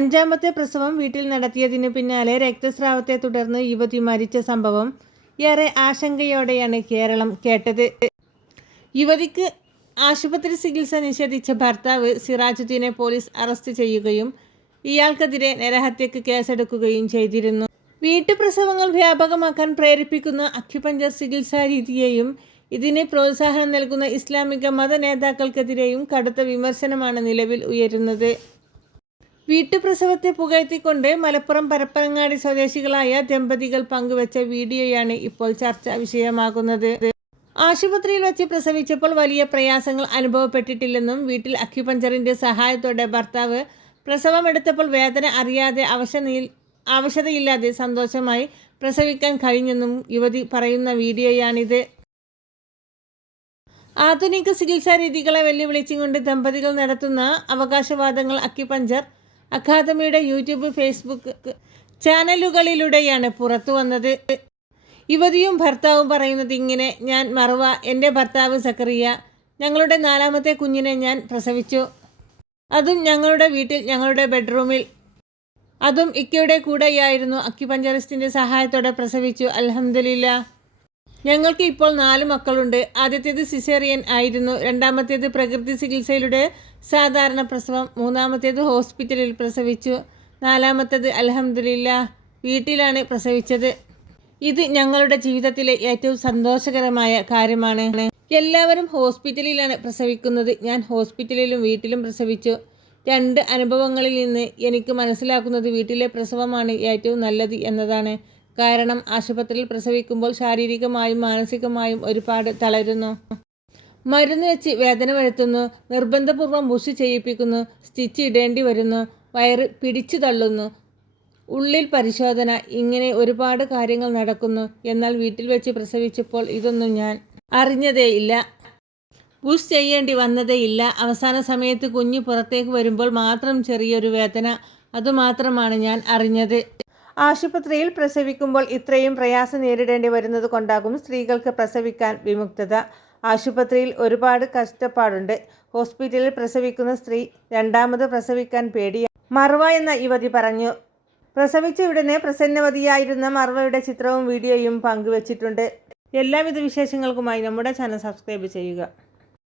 അഞ്ചാമത്തെ പ്രസവം വീട്ടിൽ നടത്തിയതിന് പിന്നാലെ രക്തസ്രാവത്തെ തുടർന്ന് യുവതി മരിച്ച സംഭവം ഏറെ ആശങ്കയോടെയാണ് കേരളം കേട്ടത്. യുവതിക്ക് ആശുപത്രി ചികിത്സ നിഷേധിച്ച ഭർത്താവ് സിറാജുദ്ദീനെ പോലീസ് അറസ്റ്റ് ചെയ്യുകയും ഇയാൾക്കെതിരെ നരഹത്യക്ക് കേസെടുക്കുകയും ചെയ്തിരുന്നു. വീട്ടുപ്രസവങ്ങൾ വ്യാപകമാക്കാൻ പ്രേരിപ്പിക്കുന്ന അക്യുപഞ്ചർ ചികിത്സാ രീതിയെയും ഇതിന് പ്രോത്സാഹനം നൽകുന്ന ഇസ്ലാമിക മത നേതാക്കൾക്കെതിരെയും കടുത്ത വിമർശനമാണ് നിലവിൽ ഉയരുന്നത്. വീട്ടുപ്രസവത്തെ പുകഴ്ത്തിക്കൊണ്ട് മലപ്പുറം പരപ്പനങ്ങാടി സ്വദേശികളായ ദമ്പതികൾ പങ്കുവച്ച വീഡിയോയാണ് ഇപ്പോൾ ചർച്ചാ വിഷയമാകുന്നത്. ആശുപത്രിയിൽ വച്ച് പ്രസവിച്ചപ്പോൾ വലിയ പ്രയാസങ്ങൾ അനുഭവപ്പെട്ടിട്ടില്ലെന്നും വീട്ടിൽ അക്യുപഞ്ചറിന്റെ സഹായത്തോടെ ഭർത്താവ് പ്രസവമെടുത്തപ്പോൾ വേദന അറിയാതെ അവശനീ ആവശ്യതയില്ലാതെ സന്തോഷമായി പ്രസവിക്കാൻ കഴിഞ്ഞെന്നും യുവതി പറയുന്ന വീഡിയോയാണിത്. ആധുനിക ചികിത്സാ രീതികളെ വെല്ലുവിളിച്ചുകൊണ്ട് ദമ്പതികൾ നടത്തുന്ന അവകാശവാദങ്ങൾ അക്യുപഞ്ചർ അക്കാദമിയുടെ യൂട്യൂബ് ഫേസ്ബുക്ക് ചാനലുകളിലൂടെയാണ് പുറത്തു വന്നത്. യുവതിയും ഭർത്താവും പറയുന്നത് ഇങ്ങനെ ഞാൻ മറുവ എന്റെ ഭർത്താവ് സക്കറിയ ഞങ്ങളുടെ നാലാമത്തെ കുഞ്ഞിനെ ഞാൻ പ്രസവിച്ചു. അതും ഞങ്ങളുടെ വീട്ടിൽ ഞങ്ങളുടെ ബെഡ്റൂമിൽ. അതും ഇക്കയുടെ കൂടെയായിരുന്നു. അക്കി അക്യുപഞ്ചറിസ്റ്റിന്റെ സഹായത്തോടെ പ്രസവിച്ചു. അലഹമില്ല ഞങ്ങൾക്ക് ഇപ്പോൾ നാല് മക്കളുണ്ട്. ആദ്യത്തേത് സിസേറിയൻ ആയിരുന്നു. രണ്ടാമത്തേത് പ്രകൃതി ചികിത്സയിലൂടെ സാധാരണ പ്രസവം. മൂന്നാമത്തേത് ഹോസ്പിറ്റലിൽ പ്രസവിച്ചു. നാലാമത്തേത് അലഹമില്ല വീട്ടിലാണ് പ്രസവിച്ചത്. ഇത് ഞങ്ങളുടെ ജീവിതത്തിലെ ഏറ്റവും സന്തോഷകരമായ കാര്യമാണ്. എല്ലാവരും ഹോസ്പിറ്റലിലാണ് പ്രസവിക്കുന്നത്. ഞാൻ ഹോസ്പിറ്റലിലും വീട്ടിലും പ്രസവിച്ചു. രണ്ട് അനുഭവങ്ങളിൽ നിന്ന് എനിക്ക് മനസ്സിലാക്കുന്നത് വീട്ടിലെ പ്രസവമാണ് ഏറ്റവും നല്ലത് എന്നതാണ്. കാരണം ആശുപത്രിയിൽ പ്രസവിക്കുമ്പോൾ ശാരീരികമായും മാനസികമായും ഒരുപാട് തളരുന്നു. മരുന്ന് വെച്ച് വേദന വരുത്തുന്നു നിർബന്ധപൂർവം ബുഷ് ചെയ്യിപ്പിക്കുന്നു സ്റ്റിച്ച് ഇടേണ്ടി വരുന്നു വയറ് പിടിച്ചു തള്ളുന്നു ഉള്ളിൽ പരിശോധന ഇങ്ങനെ ഒരുപാട് കാര്യങ്ങൾ നടക്കുന്നു. എന്നാൽ വീട്ടിൽ വെച്ച് പ്രസവിച്ചപ്പോൾ ഇതൊന്നും ഞാൻ അറിഞ്ഞതേയില്ല ബുഷ് ചെയ്യേണ്ടി വന്നതേയില്ല അവസാന സമയത്ത് കുഞ്ഞ് പുറത്തേക്ക് വരുമ്പോൾ മാത്രം ചെറിയൊരു വേദന അതുമാത്രമാണ് ഞാൻ അറിഞ്ഞത്. ആശുപത്രിയിൽ പ്രസവിക്കുമ്പോൾ ഇത്രയും പ്രയാസം നേരിടേണ്ടി വരുന്നത് കൊണ്ടാകും സ്ത്രീകൾക്ക് പ്രസവിക്കാൻ വിമുക്തത. ആശുപത്രിയിൽ ഒരുപാട് കഷ്ടപ്പാടുണ്ട്. ഹോസ്പിറ്റലിൽ പ്രസവിക്കുന്ന സ്ത്രീ രണ്ടാമത് പ്രസവിക്കാൻ പേടിയ. മർവ എന്ന യുവതി പറഞ്ഞു പ്രസവിച്ച ഉടനെ പ്രസന്നവതിയായിരുന്ന മർവയുടെ ചിത്രവും വീഡിയോയും പങ്കുവച്ചിട്ടുണ്ട്. എല്ലാവിധ വിശേഷങ്ങൾക്കുമായി നമ്മുടെ ചാനൽ സബ്സ്ക്രൈബ് ചെയ്യുക.